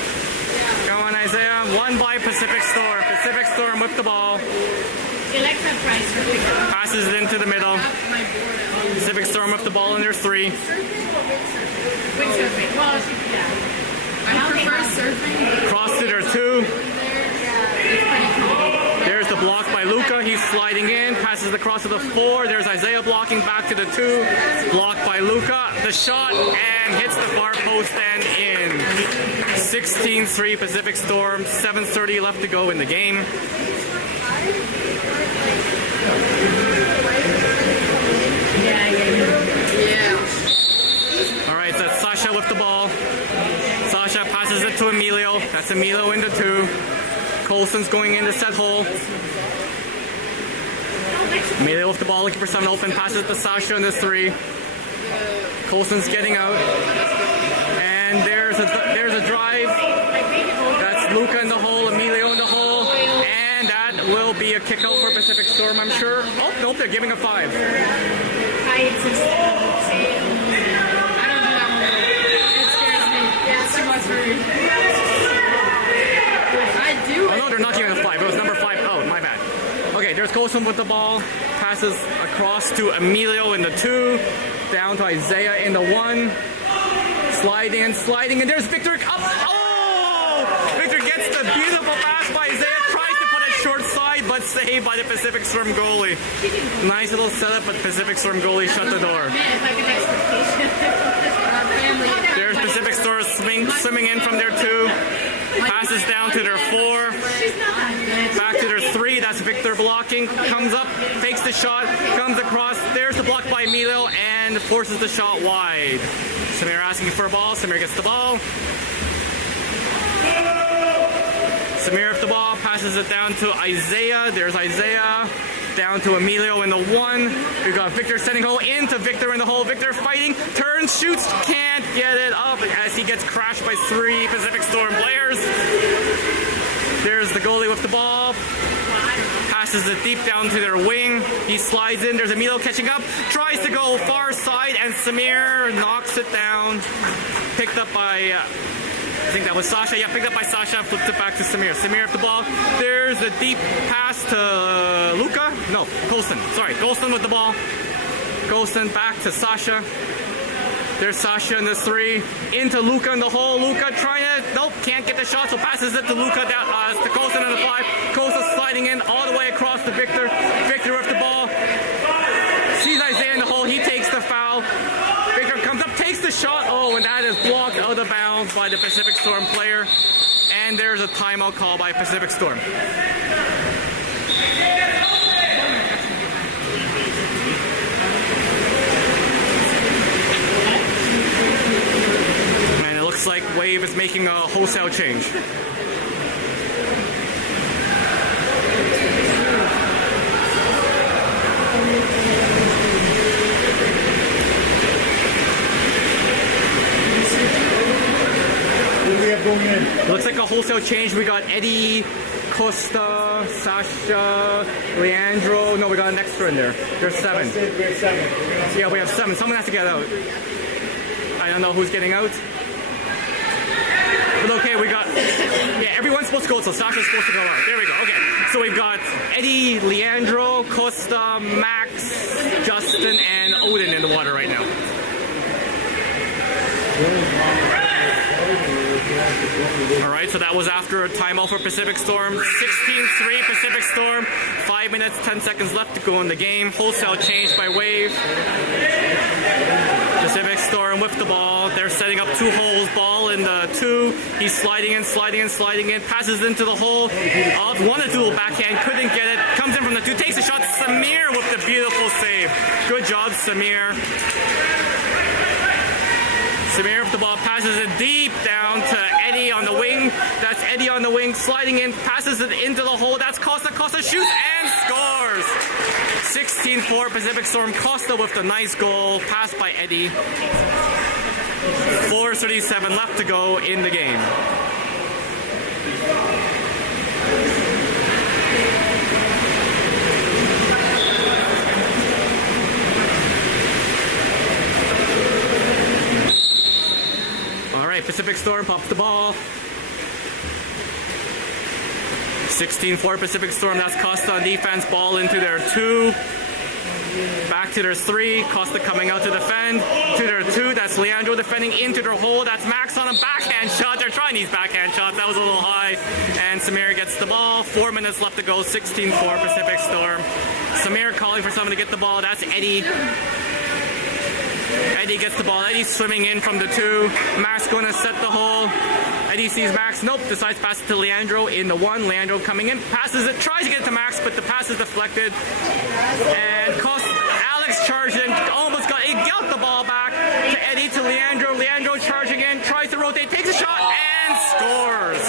Come on, Isaiah. Won by Pacific Storm. Pacific Storm with the ball. Electra price for Victor. Passes it into the middle. Pacific Storm with the ball in their 3. Windsurfing. Well, yeah. I prefer surfing. Cross to their 2. There's the block by Luca. He's sliding in. Passes across to the 4. There's Isaiah blocking back to the 2. Blocked by Luca. The shot and hits the far post and in. 16-3 Pacific Storm. 7:30 left to go in the game. Alright, so that's Sasha with the ball. Sasha passes it to Emilio. That's Emilio into 2. Colson's going in to set hole. Emilio with the ball, looking for someone open. Passes it to Sasha in the 3. Colson's getting out. And there's a drive. That's Luca in the hole, Emilio in the hole. And that will be a kick out for Pacific Storm, I'm sure. Oh, nope, they're giving a 5. Oh no, they're not giving a 5. It was number 5. Oh, my bad. Okay, there's Colson with the ball. Passes across to Emilio in the 2. Down to Isaiah in the 1. Sliding, and there's Victor up. Oh! Victor gets the beautiful pass by Isaiah. Tries to put it short side, but saved by the Pacific Storm goalie. Nice little setup, but Pacific Storm goalie shut the door. There's Pacific Storm swimming in from their 2. Passes down to their 4. Back to their 3. That's Victor blocking. Comes up, takes the shot, comes across. There's the block by Emilio and forces the shot wide. Samir asking for a ball. Samir gets the ball. Samir with the ball, passes it down to Isaiah. There's Isaiah. Down to Emilio in the 1. We've got Victor sending hole into Victor in the hole. Victor fighting, turns, shoots, can't get it up as he gets crashed by 3 Pacific Storm players. There's the goalie with the ball. Passes it deep down to their wing. He slides in. There's Emilio catching up. Tries to go far side, and Samir knocks it down. Picked up by... I think that was Sasha. Yeah, picked up by Sasha. Flipped it back to Samir. Samir with the ball. There's the deep pass to Luca. No, Colston. Sorry, Colston with the ball. Colston back to Sasha. There's Sasha in the 3. Into Luca in the hole. Luca trying to... Nope, can't get the shot, so passes it to Luca. To Colston in the 5. Colston sliding in all the way across to Victor. Victor with the ball. Sees Isaiah in the hole. He takes the foul. Victor comes up, takes the shot. Oh, and that is blocked out of bounds by the Pacific Storm player. And there's a timeout call by Pacific Storm. And it looks like Wave is making a wholesale change. Going in. Looks like a wholesale change. We got Eddie, Costa, Sasha, Leandro. No, we got an extra in there. There's 7. We have 7. Yeah, we have 7. Someone has to get out. I don't know who's getting out. But okay, we got... Yeah, everyone's supposed to goal, so Sasha's supposed to go out. There we go. Okay, so we've got Eddie, Leandro, Costa, Max, Justin, and Odin in the water right now. All right, so that was after a timeout for Pacific Storm. 16-3 Pacific Storm. 5 minutes, 10 seconds left to go in the game. Wholesale change by Wave. Pacific Storm with the ball. They're setting up 2 holes. Ball in the 2. He's sliding in. Passes into the hole. Wanted to do a backhand. Couldn't get it. Comes in from the 2. Takes a shot. Samir with the beautiful save. Good job, Samir. Samir with the ball, passes it deep down to Eddie on the wing. That's Eddie on the wing, sliding in, passes it into the hole. That's Costa. Costa shoots and scores. 16-4 Pacific Storm. Costa with the nice goal, passed by Eddie. 4:37 left to go in the game. Pacific Storm pops the ball. 16-4 Pacific Storm. That's Costa on defense. Ball into their 2. Back to their 3. Costa coming out to defend. To their 2. That's Leandro defending into their hole. That's Max on a backhand shot. They're trying these backhand shots. That was a little high. And Samir gets the ball. 4 minutes left to go. 16-4 Pacific Storm. Samir calling for someone to get the ball. That's Eddie. Eddie gets the ball. Eddie's swimming in from the 2. Max going to set the hole. Eddie sees Max. Nope. Decides to pass it to Leandro in the 1. Leandro coming in. Passes it. Tries to get it to Max, but the pass is deflected. And Alex charged in. Almost got it. Got the ball back to Eddie to Leandro. Leandro charging in. Tries to rotate. Takes a shot and scores.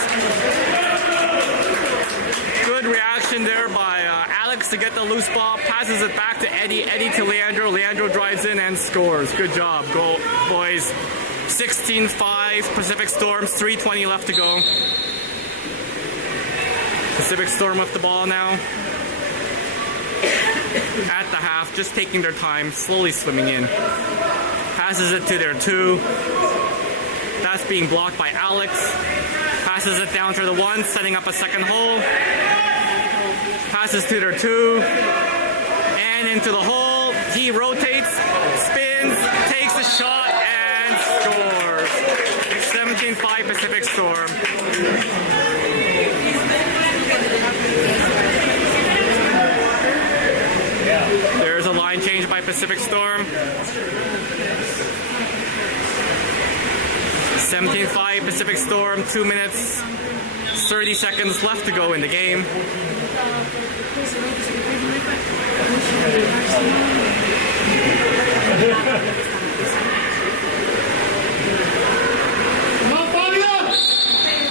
Good reaction there by Alex to get the loose ball. Passes it back to Eddie. Eddie to Leandro. Leandro drives in and scores. Good job, goal, boys. 16-5 Pacific Storms. 3:20 left to go. Pacific Storm with the ball now. At the half, just taking their time, slowly swimming in. Passes it to their 2. That's being blocked by Alex. Passes it down to the 1, setting up a second hole. Passes to their 2. And into the hole. He rotates, spins, takes a shot, and scores. 17-5 Pacific Storm. There's a line change by Pacific Storm. 17-5 Pacific Storm. 2 minutes, 30 seconds left to go in the game.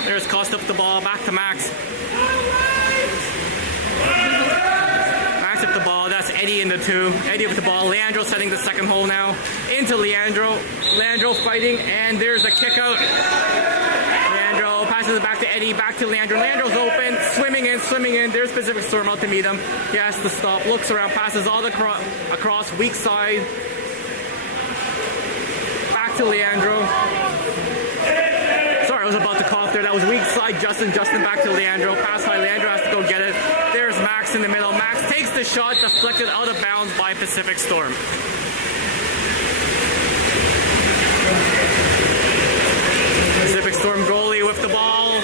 There's Costa up the ball, back to Max. Max up the ball, that's Eddie in the 2. Eddie with the ball, Leandro setting the second hole now. Into Leandro. Leandro fighting, and there's a kick out. Leandro passes it back to Eddie, back to Leandro. Leandro's open, swimming in. There's Pacific Storm out to meet him. He has to stop, looks around, passes all the across, weak side. Back to Leandro. Sorry, I was about to cough there. That was weak side, Justin back to Leandro. Pass by Leandro, has to go get it. There's Max in the middle. Max takes the shot, deflected out of bounds by Pacific Storm. Pacific Storm goalie with the ball.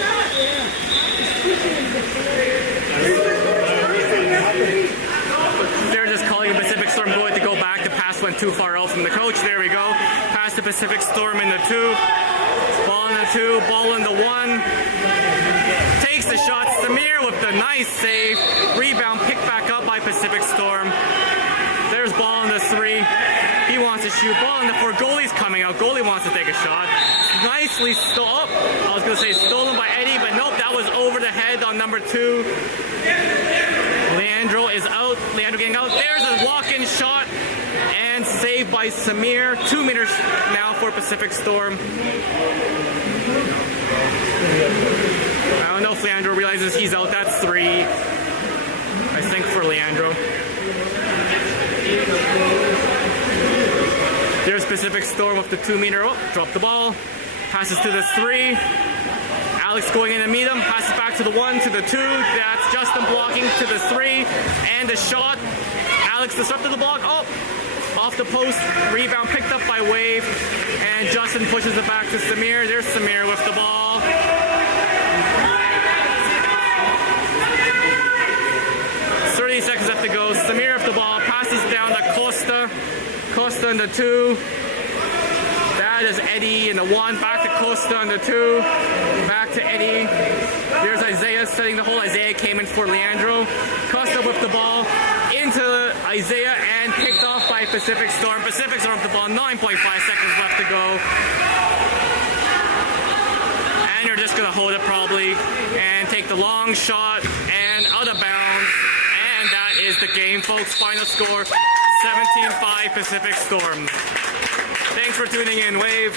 They're just calling a Pacific Storm goalie to go back. The pass went too far out from the coach. There we go. Pass to Pacific Storm in the 2. Ball in the 2. Ball in the 1. Takes the shot. Samir with the nice save. Rebound picked back up by Pacific Storm. There's ball in the 3. He wants to shoot. Ball in the 4. Goalie's coming out. Goalie wants to take a shot. Nicely stolen. I was going to say stolen by Eddie, but nope, that was over the head on number 2. Leandro is out. Leandro getting out. There's a walk-in shot and saved by Samir. 2 meters now for Pacific Storm. I don't know if Leandro realizes he's out. That's 3, I think, for Leandro. There's Pacific Storm with the 2 meter. Oh, drop the ball. Passes to the 3. Alex going in to meet him, passes back to the 1, to the 2. That's Justin blocking to the 3, and the shot. Alex disrupted the block. Oh, off the post. Rebound picked up by Wave, and Justin pushes it back to Samir. There's Samir with the ball. 30 seconds left to go. Samir with the ball, passes down to Costa. Costa in the 2. That is Eddie in the 1. Back to Costa in the 2. Back to Eddie. There's Isaiah setting the hole. Isaiah came in for Leandro. Costa with the ball into Isaiah and picked off by Pacific Storm. Pacific Storm with the ball. 9.5 seconds left to go. And you're just going to hold it probably and take the long shot and out of bounds. And that is the game, folks. Final score 17-5 Pacific Storm. Thanks for tuning in, Wave.